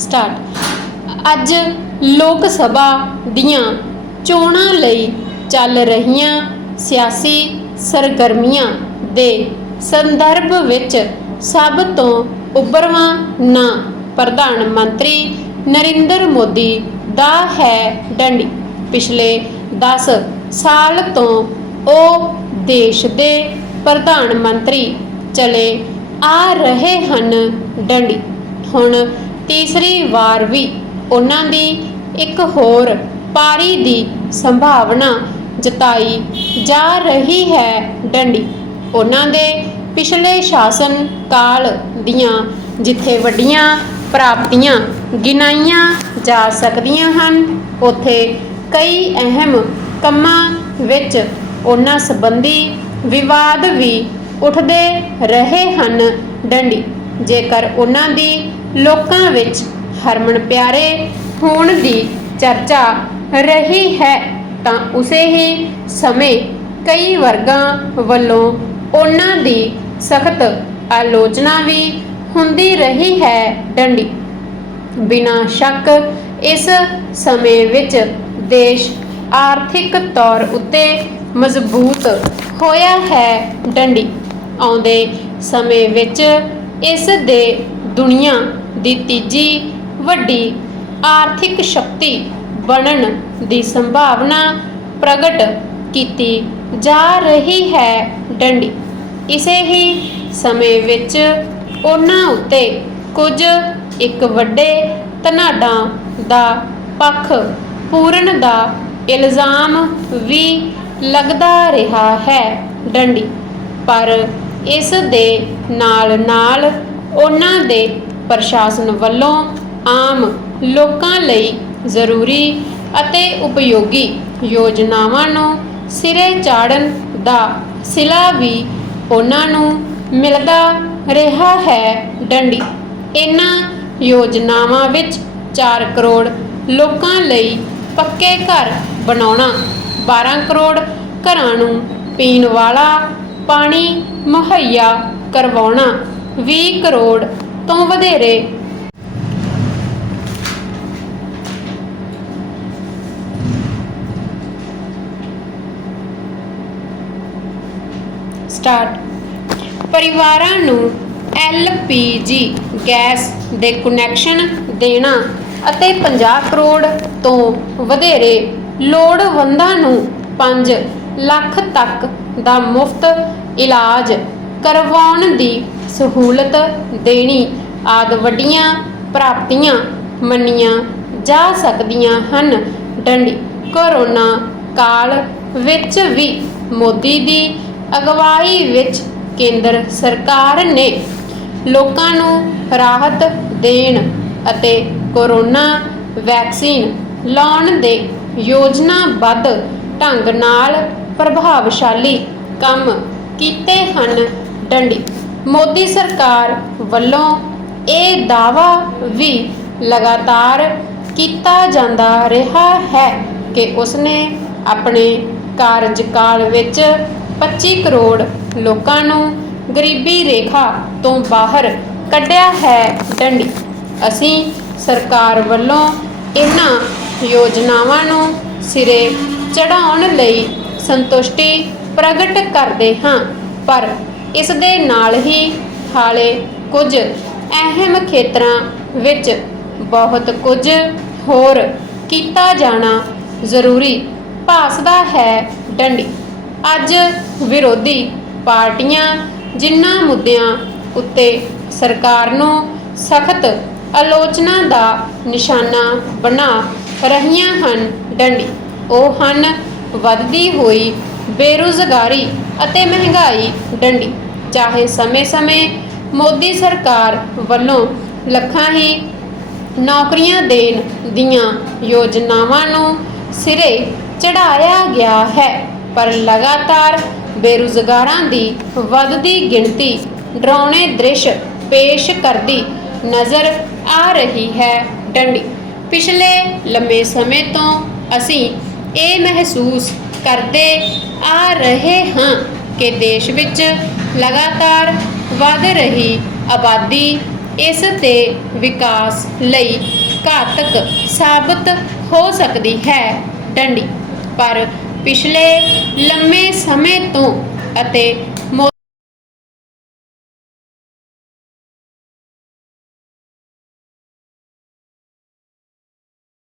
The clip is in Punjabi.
ਸਟਾਰਟ। ਅੱਜ ਲੋਕ ਸਭਾ ਦੀਆਂ ਚੋਣਾਂ ਲਈ ਚੱਲ ਰਹੀਆਂ ਸਿਆਸੀ ਸਰਗਰਮੀਆਂ ਦੇ ਸੰਦਰਭ ਵਿੱਚ ਸਭ ਤੋਂ ਉੱਭਰਵਾਂ ਨਾਂ ਪ੍ਰਧਾਨ ਮੰਤਰੀ ਨਰਿੰਦਰ ਮੋਦੀ ਦਾ ਹੈ ਡੰਡੀ। ਪਿਛਲੇ 10 ਸਾਲ ਤੋਂ ਉਹ ਦੇਸ਼ ਦੇ ਪ੍ਰਧਾਨ ਮੰਤਰੀ ਚਲੇ ਆ ਰਹੇ ਹਨ ਡੰਡੀ। ਹੁਣ ਤੀਸਰੀ ਵਾਰ ਵੀ ਉਹਨਾਂ ਦੀ ਇੱਕ ਹੋਰ ਪਾਰੀ ਦੀ ਸੰਭਾਵਨਾ ਜਤਾਈ ਜਾ ਰਹੀ ਹੈ ਡੰਡੀ। ਉਹਨਾਂ ਦੇ ਪਿਛਲੇ ਸ਼ਾਸਨ ਕਾਲ ਦੀਆਂ ਜਿੱਥੇ ਵੱਡੀਆਂ ਪ੍ਰਾਪਤੀਆਂ ਗਿਣਾਈਆਂ ਜਾ ਸਕਦੀਆਂ ਹਨ, ਉੱਥੇ ਕਈ ਅਹਿਮ ਕੰਮਾਂ ਵਿੱਚ ਉਹਨਾਂ ਸੰਬੰਧੀ ਵਿਵਾਦ ਵੀ ਉੱਠਦੇ ਰਹੇ ਹਨ ਡੰਡੀ। ਜੇਕਰ ਉਹਨਾਂ ਦੀ ਲੋਕਾਂ ਵਿੱਚ ਹਰਮਨ ਪਿਆਰੇ ਹੋਣ ਦੀ ਚਰਚਾ ਰਹੀ ਹੈ, ਤਾਂ ਉਸੇ ਹੀ ਸਮੇਂ ਕਈ ਵਰਗਾਂ ਵੱਲੋਂ ਉਹਨਾਂ ਦੀ ਸਖਤ ਆਲੋਚਨਾ ਵੀ ਹੁੰਦੀ ਰਹੀ ਹੈ ਡੰਡੀ। ਬਿਨਾਂ ਸ਼ੱਕ ਇਸ ਸਮੇਂ ਵਿੱਚ ਦੇਸ਼ ਆਰਥਿਕ ਤੌਰ ਉੱਤੇ ਮਜ਼ਬੂਤ ਹੋਇਆ ਹੈ ਡੰਡੀ। ਆਉਂਦੇ ਸਮੇਂ ਵਿੱਚ ਇਸ ਦੇ ਦੁਨੀਆ ਦੀ ਤੀਜੀ ਵੱਡੀ ਆਰਥਿਕ ਸ਼ਕਤੀ ਬਣਨ ਦੀ ਸੰਭਾਵਨਾ ਪ੍ਰਗਟ ਕੀਤੀ ਜਾ ਰਹੀ ਹੈ ਡੰਡੀ। ਇਸੇ ਹੀ ਸਮੇਂ ਵਿੱਚ ਉਹਨਾਂ ਉੱਤੇ ਕੁਝ ਇੱਕ ਵੱਡੇ ਧਨਾਡਾਂ ਦਾ ਪੱਖ ਪੂਰਨ ਦਾ ਇਲਜ਼ਾਮ ਵੀ ਲੱਗਦਾ ਰਿਹਾ ਹੈ ਡੰਡੀ। ਪਰ ਇਸ ਦੇ ਨਾਲ ਨਾਲ ਉਹਨਾਂ ਦੇ ਪ੍ਰਸ਼ਾਸਨ ਵੱਲੋਂ ਆਮ ਲੋਕਾਂ ਲਈ ਜ਼ਰੂਰੀ ਅਤੇ ਉਪਯੋਗੀ ਯੋਜਨਾਵਾਂ ਨੂੰ ਸਿਰੇ ਚਾੜਨ ਦਾ ਸਿਲਾ ਵੀ ਉਹਨਾਂ ਨੂੰ ਮਿਲਦਾ ਰਿਹਾ ਹੈ ਡੰਡੀ। ਇਹਨਾਂ ਯੋਜਨਾਵਾਂ ਵਿੱਚ 4 ਕਰੋੜ ਲੋਕਾਂ ਲਈ ਪੱਕੇ ਘਰ ਬਣਾਉਣਾ 12 ਕਰੋੜ ਘਰਾਂ ਨੂੰ ਪੀਣ ਵਾਲਾ, ਪਾਣੀ ਮੁਹੱਈਆ ਕਰਵਾਉਣਾ 20 ਕਰੋੜ ਤੋਂ ਵਧੇਰੇ। ਸਟਾਰਟ ਪਰਿਵਾਰਾਂ ਨੂੰ ਐਲਪੀਜੀ ਗੈਸ ਦੇ ਕੁਨੈਕਸ਼ਨ ਦੇਣਾ ਅਤੇ 50 ਕਰੋੜ ਤੋਂ ਵਧੇਰੇ ਲੋੜਵੰਦਾਂ ਨੂੰ 5 ਲੱਖ ਤੱਕ ਦਾ ਮੁਫਤ ਇਲਾਜ ਕਰਵਾਉਣ ਦੀ ਸਹੂਲਤ ਦੇਣੀ ਆਦ ਵੱਡੀਆਂ ਪ੍ਰਾਪਤੀਆਂ ਮੰਨੀਆਂ ਜਾ ਸਕਦੀਆਂ ਹਨ। ਡੰਡੀ, ਕੋਰੋਨਾ ਕਾਲ ਵਿੱਚ ਵੀ ਮੋਦੀ ਦੀ ਅਗਵਾਈ ਵਿੱਚ ਕੇਂਦਰ ਸਰਕਾਰ ਨੇ ਲੋਕਾਂ ਨੂੰ ਰਾਹਤ ਦੇਣ ਅਤੇ ਕੋਰੋਨਾ ਵੈਕਸੀਨ ਲਾਉਣ ਦੇ ਯੋਜਨਾਬੱਧ ਢੰਗ ਨਾਲ ਪ੍ਰਭਾਵਸ਼ਾਲੀ ਕੰਮ ਕੀਤੇ ਹਨ। ਡੰਡੀ ਮੋਦੀ ਸਰਕਾਰ ਵੱਲੋਂ ਇਹ ਦਾਅਵਾ ਵੀ ਲਗਾਤਾਰ ਕੀਤਾ ਜਾਂਦਾ ਰਿਹਾ ਹੈ ਕਿ ਉਸਨੇ ਆਪਣੇ ਕਾਰਜਕਾਲ ਵਿੱਚ 25 ਕਰੋੜ ਲੋਕਾਂ ਨੂੰ ਗਰੀਬੀ ਰੇਖਾ ਤੋਂ ਬਾਹਰ ਕੱਢਿਆ ਹੈ ਡੰਡੀ। ਅਸੀਂ ਸਰਕਾਰ ਵੱਲੋਂ ਇਹਨਾਂ ਯੋਜਨਾਵਾਂ ਨੂੰ ਸਿਰੇ ਚੜਾਉਣ ਲਈ ਸੰਤੁਸ਼ਟੀ ਪ੍ਰਗਟ ਕਰਦੇ ਹਾਂ, ਪਰ ਇਸ ਦੇ ਨਾਲ ਹੀ ਹਾਲੇ ਕੁਝ ਅਹਿਮ ਖੇਤਰਾਂ ਵਿੱਚ ਬਹੁਤ ਕੁਝ ਹੋਰ ਕੀਤਾ ਜਾਣਾ ਜ਼ਰੂਰੀ ਭਾਸਦਾ ਹੈ ਡੰਡੀ। ਅੱਜ ਵਿਰੋਧੀ ਪਾਰਟੀਆਂ ਜਿਨ੍ਹਾਂ ਮੁੱਦਿਆਂ ਉੱਤੇ ਸਰਕਾਰ ਨੂੰ ਸਖਤ ਆਲੋਚਨਾ ਦਾ ਨਿਸ਼ਾਨਾ ਬਣਾ ਰਹੀਆਂ ਹਨ ਡੰਡੀ, ਉਹ ਹਨ ਵੱਧਦੀ ਹੋਈ ਬੇਰੁਜ਼ਗਾਰੀ ਅਤੇ ਮਹਿੰਗਾਈ ਡੰਡੀ। ਚਾਹੇ ਸਮੇਂ-ਸਮੇਂ ਮੋਦੀ ਸਰਕਾਰ ਵੱਲੋਂ ਲੱਖਾਂ ਹੀ ਨੌਕਰੀਆਂ ਦੇਣ ਦੀਆਂ ਯੋਜਨਾਵਾਂ ਨੂੰ ਸਿਰੇ ਚੜਾਇਆ ਗਿਆ ਹੈ, ਪਰ ਲਗਾਤਾਰ ਬੇਰੁਜ਼ਗਾਰਾਂ ਦੀ ਵੱਧਦੀ ਗਿਣਤੀ ਡਰਾਉਣੇ ਦ੍ਰਿਸ਼ ਪੇਸ਼ ਕਰਦੀ ਨਜ਼ਰ ਆ ਰਹੀ ਹੈ ਡੰਡੀ। ਪਿਛਲੇ ਲੰਮੇ ਸਮੇਂ ਤੋਂ ਅਸੀਂ ਇਹ ਮਹਿਸੂਸ ਕਰਦੇ ਆ ਰਹੇ ਹਾਂ ਕਿ ਦੇਸ਼ ਵਿੱਚ ਲਗਾਤਾਰ ਵਧ ਰਹੀ ਆਬਾਦੀ ਇਸ ਦੇ ਵਿਕਾਸ ਲਈ ਘਾਤਕ ਸਾਬਤ ਹੋ ਸਕਦੀ ਹੈ ਡੰਡੀ। ਪਰ ਪਿਛਲੇ ਲੰਮੇ ਸਮੇਂ ਤੋਂ ਅਤੇ